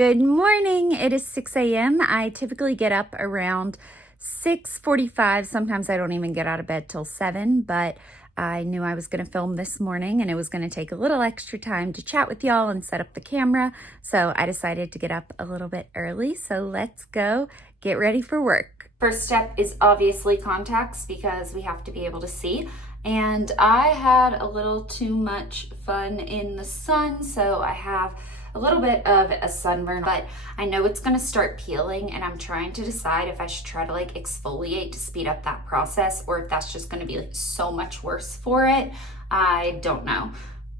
Good morning. It is 6 a.m. I typically get up around 6:45. Sometimes I don't even get out of bed till 7, but I knew I was going to film this morning and it was going to take a little extra time to chat with y'all and set up the camera. So I decided to get up a little bit early. So let's go get ready for work. First step is obviously contacts because we have to be able to see. And I had a little too much fun in the sun, so I have a little bit of a sunburn, but I know it's gonna start peeling and I'm trying to decide if I should try to like exfoliate to speed up that process or if that's just gonna be like so much worse for it. I don't know,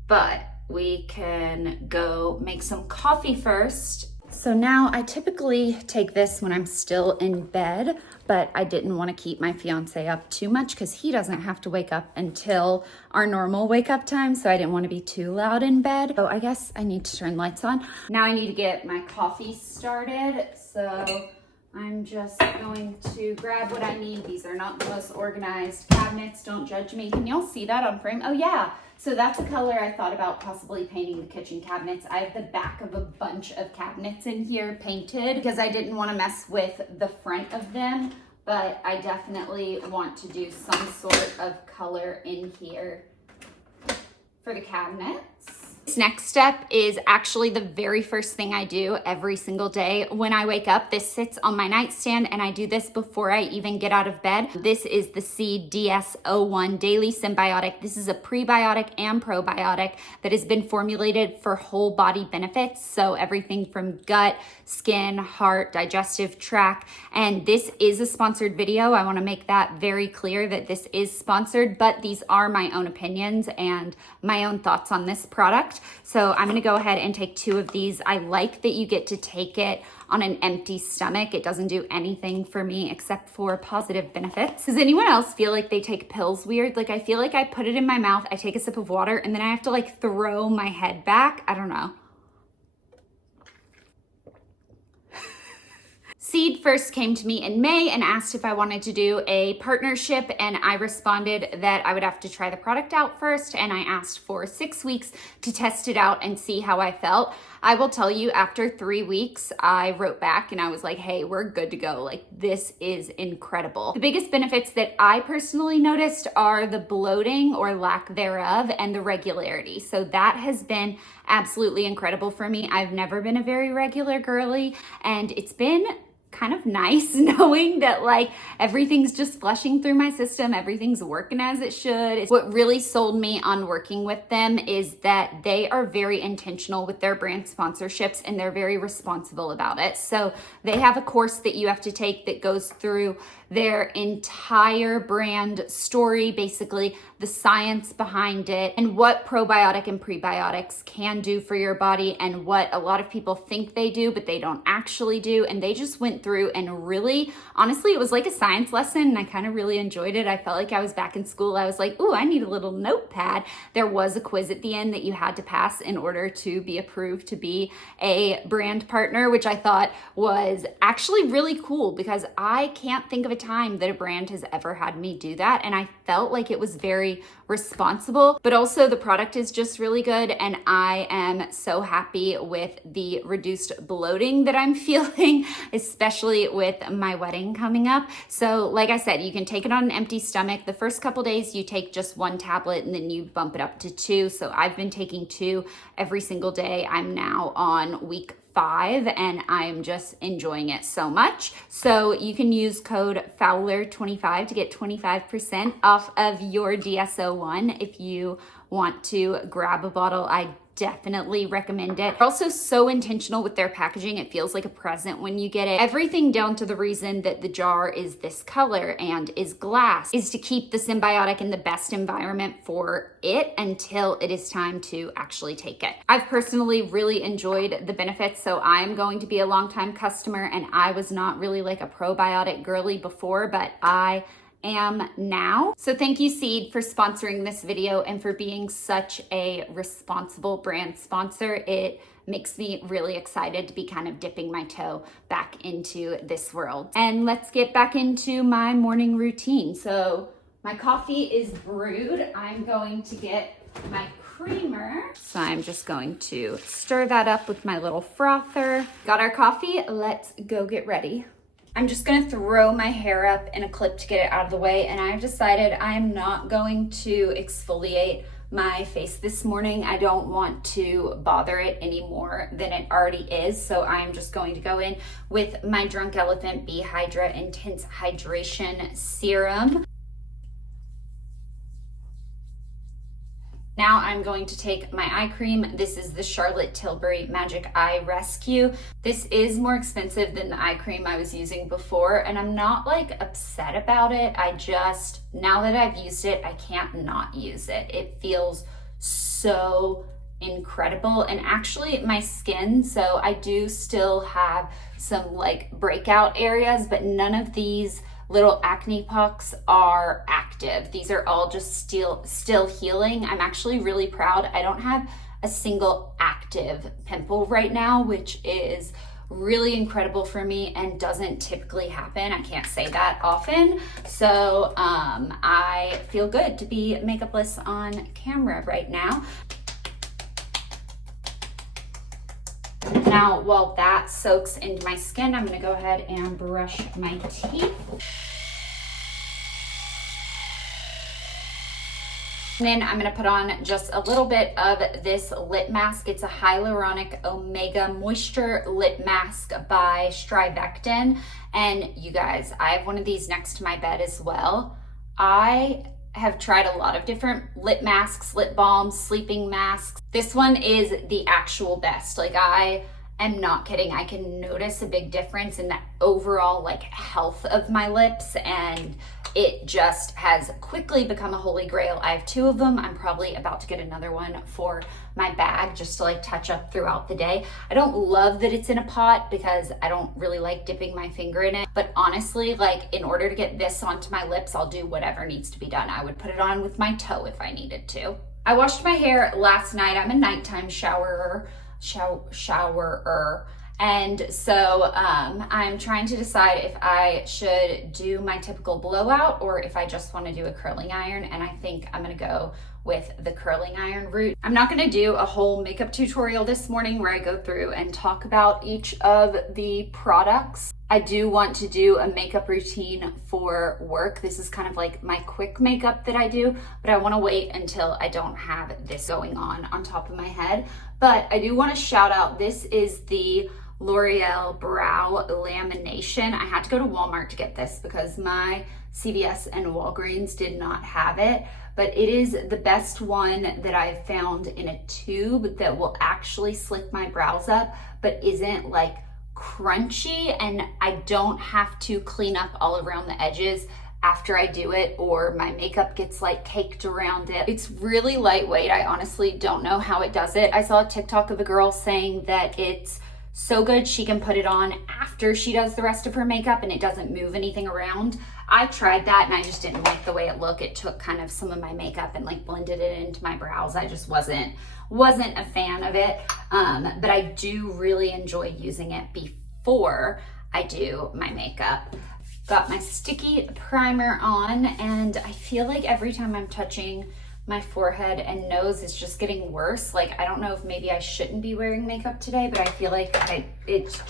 but we can go make some coffee first. So now I typically take this when I'm still in bed, but I didn't want to keep my fiance up too much because he doesn't have to wake up until our normal wake up time. So I didn't want to be too loud in bed. So I guess I need to turn lights on. Now I need to get my coffee started. So I'm just going to grab what I need. These are not the most organized cabinets. Don't judge me. Can y'all see that on frame? Oh yeah. So that's a color I thought about possibly painting the kitchen cabinets. I have the back of a bunch of cabinets in here painted because I didn't want to mess with the front of them, but I definitely want to do some sort of color in here for the cabinets. This next step is actually the very first thing I do every single day when I wake up. This sits on my nightstand and I do this before I even get out of bed. This is the CDS01 Daily Symbiotic. This is a prebiotic and probiotic that has been formulated for whole body benefits. So everything from gut, skin, heart, digestive tract. And this is a sponsored video. I want to make that very clear that this is sponsored, but these are my own opinions and my own thoughts on this product. So I'm gonna go ahead and take 2 of these. I like that you get to take it on an empty stomach. It doesn't do anything for me except for positive benefits. Does anyone else feel like they take pills weird? Like I feel like I put it in my mouth, I take a sip of water, and then I have to like throw my head back. I don't know. Seed first came to me in May and asked if I wanted to do a partnership, and I responded that I would have to try the product out first, and I asked for 6 weeks to test it out and see how I felt. I will tell you, after 3 weeks, I wrote back and I was like, hey, we're good to go. Like, this is incredible. The biggest benefits that I personally noticed are the bloating or lack thereof and the regularity. So that has been absolutely incredible for me. I've never been a very regular girly, and it's been kind of nice knowing that like everything's just flushing through my system, everything's working as it should. What really sold me on working with them is that they are very intentional with their brand sponsorships and they're very responsible about it. So they have a course that you have to take that goes through their entire brand story, basically the science behind it and what probiotic and prebiotics can do for your body and what a lot of people think they do, but they don't actually do. And they just went through and really, honestly, it was like a science lesson and I kind of really enjoyed it. I felt like I was back in school. I was like, ooh, I need a little notepad. There was a quiz at the end that you had to pass in order to be approved to be a brand partner, which I thought was actually really cool because I can't think of a time that a brand has ever had me do that. And I felt like it was very responsible, but also the product is just really good. And I am so happy with the reduced bloating that I'm feeling, especially with my wedding coming up. So like I said, you can take it on an empty stomach. The first couple days you take just 1 tablet and then you bump it up to 2. So I've been taking 2 every single day. I'm now on week 5 and I'm just enjoying it so much. So you can use code Fowler25 to get 25% off of your DSO1 if you want to grab a bottle. I definitely recommend it. They're also so intentional with their packaging. It feels like a present when you get it. Everything down to the reason that the jar is this color and is glass is to keep the symbiotic in the best environment for it until it is time to actually take it. I've personally really enjoyed the benefits, so I'm going to be a longtime customer, and I was not really like a probiotic girly before, but I am now. So thank you, Seed, for sponsoring this video and for being such a responsible brand sponsor. It makes me really excited to be kind of dipping my toe back into this world. And let's get back into my morning routine. So my coffee is brewed. I'm going to get my creamer. So I'm just going to stir that up with my little frother. Got our coffee, let's go get ready. I'm just gonna throw my hair up in a clip to get it out of the way, and I've decided I'm not going to exfoliate my face this morning. I don't want to bother it any more than it already is, so I'm just going to go in with my Drunk Elephant Bee Hydra Intense Hydration Serum. Now I'm going to take my eye cream. This is the Charlotte Tilbury Magic Eye Rescue. This is more expensive than the eye cream I was using before, and I'm not like upset about it. I just, now that I've used it, I can't not use it. It feels so incredible. And actually my skin, so I do still have some like breakout areas, but none of these little acne pucks are active. These are all just still healing. I'm actually really proud. I don't have a single active pimple right now, which is really incredible for me and doesn't typically happen. I can't say that often. So I feel good to be makeupless on camera right now. Now, while that soaks into my skin, I'm gonna go ahead and brush my teeth. And then I'm gonna put on just a little bit of this lip mask. It's a Hyaluronic Omega Moisture Lip Mask by Strivectin. And you guys, I have one of these next to my bed as well. I have tried a lot of different lip masks, lip balms, sleeping masks. This one is the actual best. Like, I am not kidding. I can notice a big difference in the overall like health of my lips, and it just has quickly become a holy grail. I have 2 of them. I'm probably about to get another one for my bag just to like touch up throughout the day. I don't love that it's in a pot because I don't really like dipping my finger in it. But honestly, like, in order to get this onto my lips, I'll do whatever needs to be done. I would put it on with my toe if I needed to. I washed my hair last night. I'm a nighttime showerer. And so I'm trying to decide if I should do my typical blowout or if I just want to do a curling iron, and I think I'm going to go with the curling iron route. I'm not going to do a whole makeup tutorial this morning where I go through and talk about each of the products. I do want to do a makeup routine for work. This is kind of like my quick makeup that I do, but I want to wait until I don't have this going on top of my head. But I do want to shout out, this is the L'Oreal Brow Lamination. I had to go to Walmart to get this because my CVS and Walgreens did not have it, but it is the best one that I've found in a tube that will actually slick my brows up, but isn't like crunchy, and I don't have to clean up all around the edges after I do it, or my makeup gets like caked around it. It's really lightweight. I honestly don't know how it does it. I saw a TikTok of a girl saying that it's so good she can put it on after she does the rest of her makeup and it doesn't move anything around. I tried that and I just didn't like the way it looked. It took kind of some of my makeup and like blended it into my brows. I just wasn't a fan of it. But I do really enjoy using it before I do my makeup. Got my sticky primer on, and I feel like every time I'm touching my forehead and nose, it's just getting worse. Like, I don't know if maybe I shouldn't be wearing makeup today, but I feel like it's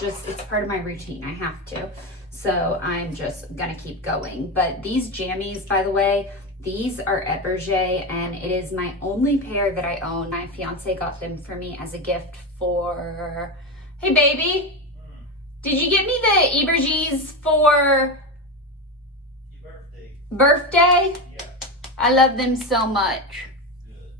part of my routine. I have to. So I'm just gonna keep going. But these jammies, by the way, these are Eberge, and it is my only pair that I own. My fiance got them for me as a gift for, hey baby, did you get me the Eberges for birthday? Yeah. I love them so much. Good.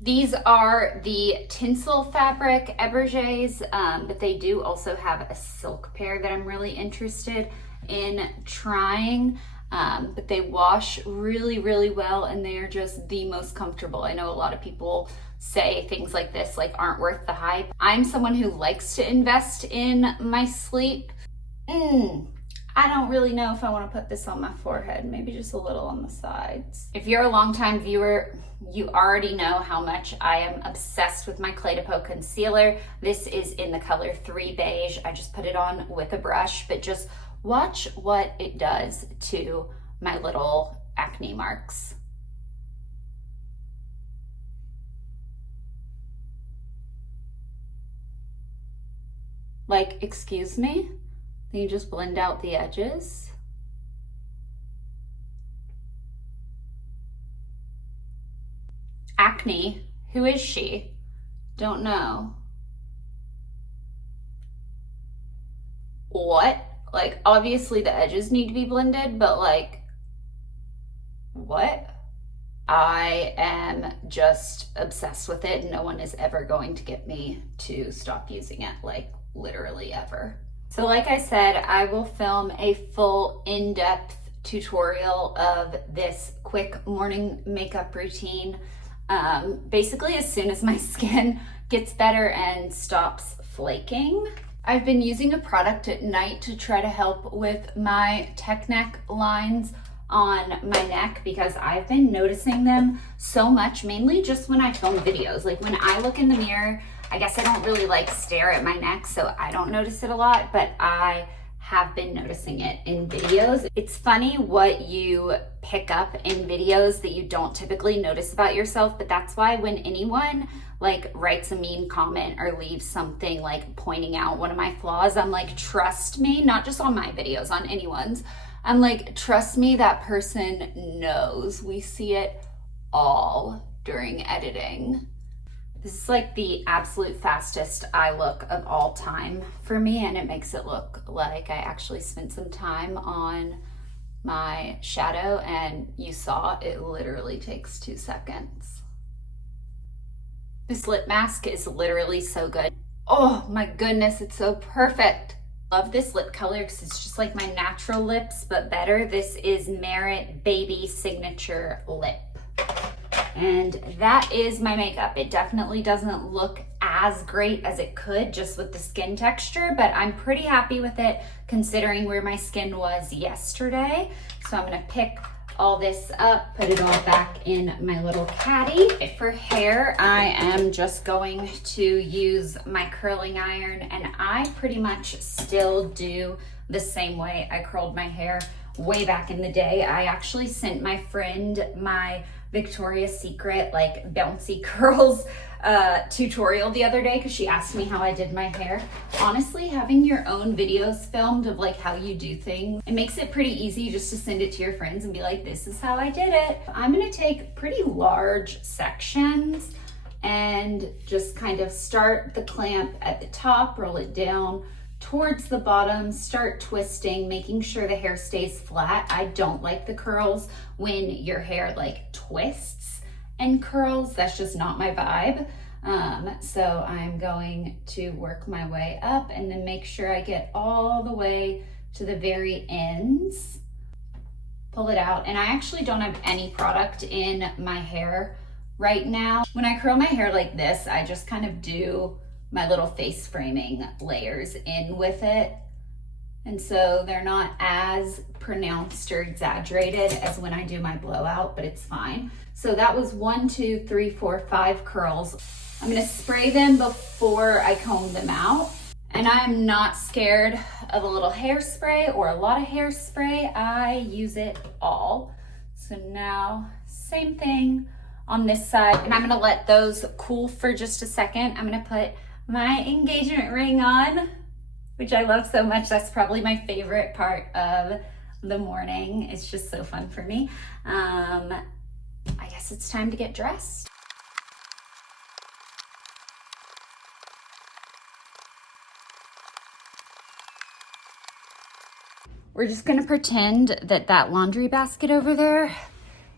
These are the Tinsel fabric Eberges, but they do also have a silk pair that I'm really interested in trying. But they wash really, really well, and they are just the most comfortable. I know a lot of people say things like this like aren't worth the hype. I'm someone who likes to invest in my sleep. I don't really know if I want to put this on my forehead, maybe just a little on the sides. If you're a longtime viewer, you already know how much I am obsessed with my Clé de Peau concealer. This is in the color 3 Beige. I just put it on with a brush, but just watch what it does to my little acne marks. Like, excuse me? Then you just blend out the edges. Acne, who is she? Don't know. What? Like, obviously the edges need to be blended, but like, what? I am just obsessed with it. No one is ever going to get me to stop using it, like literally ever. So like I said, I will film a full in-depth tutorial of this quick morning makeup routine. Basically as soon as my skin gets better and stops flaking. I've been using a product at night to try to help with my tech neck lines on my neck because I've been noticing them so much, mainly just when I film videos. Like when I look in the mirror, I guess I don't really like stare at my neck, so I don't notice it a lot, but I have been noticing it in videos. It's funny what you pick up in videos that you don't typically notice about yourself, but that's why when anyone like writes a mean comment or leaves something like pointing out one of my flaws, I'm like, trust me, not just on my videos, on anyone's. I'm like, trust me, that person knows. We see it all during editing. This is like the absolute fastest eye look of all time for me, and it makes it look like I actually spent some time on my shadow, and you saw it literally takes 2 seconds. This lip mask is literally so good. Oh my goodness, it's so perfect. Love this lip color because it's just like my natural lips, but better. This is Merit Baby Signature Lip. And that is my makeup. It definitely doesn't look as great as it could just with the skin texture, but I'm pretty happy with it considering where my skin was yesterday. So I'm gonna pick all this up, put it all back in my little caddy. For hair, I am just going to use my curling iron, and I pretty much still do the same way I curled my hair way back in the day. I actually sent my friend my Victoria's Secret like bouncy curls tutorial the other day because she asked me how I did my hair. Honestly, having your own videos filmed of like how you do things, it makes it pretty easy just to send it to your friends and be like, this is how I did it. I'm gonna take pretty large sections and just kind of start the clamp at the top, roll it down towards the bottom, start twisting, making sure the hair stays flat. I don't like the curls when your hair like twists and curls. That's just not my vibe. So I'm going to work my way up and then make sure I get all the way to the very ends. Pull it out. And I actually don't have any product in my hair right now. When I curl my hair like this, I just kind of do my little face framing layers in with it. And so they're not as pronounced or exaggerated as when I do my blowout, but it's fine. So that was 1, 2, 3, 4, 5 curls. I'm gonna spray them before I comb them out. And I'm not scared of a little hairspray or a lot of hairspray. I use it all. So now, same thing on this side. And I'm gonna let those cool for just a second. I'm gonna put my engagement ring on, which I love so much. That's probably my favorite part of the morning. It's just so fun for me. I guess it's time to get dressed. We're just gonna pretend that that laundry basket over there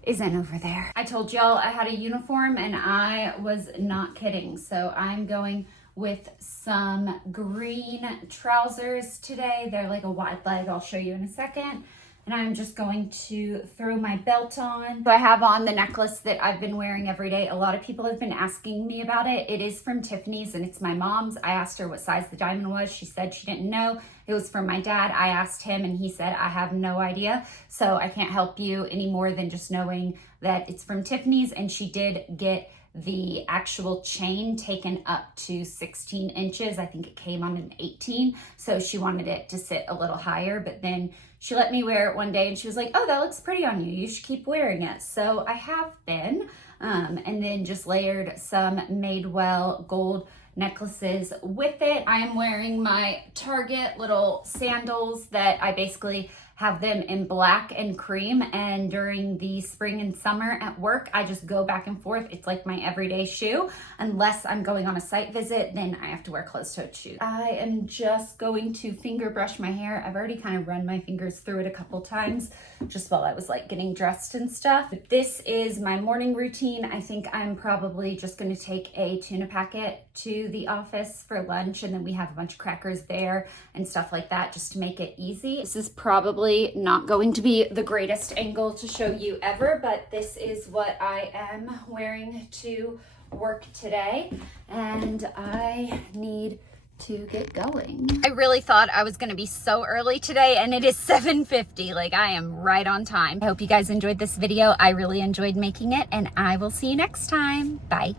isn't over there. I told y'all I had a uniform and I was not kidding. So I'm going with some green trousers today. They're like a wide leg, I'll show you in a second. And I'm just going to throw my belt on. So I have on the necklace that I've been wearing every day. A lot of people have been asking me about it. It is from Tiffany's and it's my mom's. I asked her what size the diamond was. She said she didn't know. It was from my dad. I asked him and he said, I have no idea. So I can't help you any more than just knowing that it's from Tiffany's. And she did get the actual chain taken up to 16 inches. I think it came on an 18. So she wanted it to sit a little higher, but then she let me wear it one day and she was like, oh, that looks pretty on you. You should keep wearing it. So I have been, and then just layered some Madewell gold necklaces with it. I am wearing my Target little sandals that I basically have them in black and cream, and during the spring and summer at work, I just go back and forth. It's like my everyday shoe. Unless I'm going on a site visit, then I have to wear closed-toed shoes. I am just going to finger brush my hair. I've already kind of run my fingers through it a couple times just while I was like getting dressed and stuff. But this is my morning routine. I think I'm probably just gonna take a tuna packet to the office for lunch, and then we have a bunch of crackers there and stuff like that just to make it easy. This is probably not going to be the greatest angle to show you ever, but this is what I am wearing to work today, and I need to get going. I really thought I was gonna be so early today, and it is 7:50. Like, I am right on time. I hope you guys enjoyed this video. I really enjoyed making it, and I will see you next time. Bye.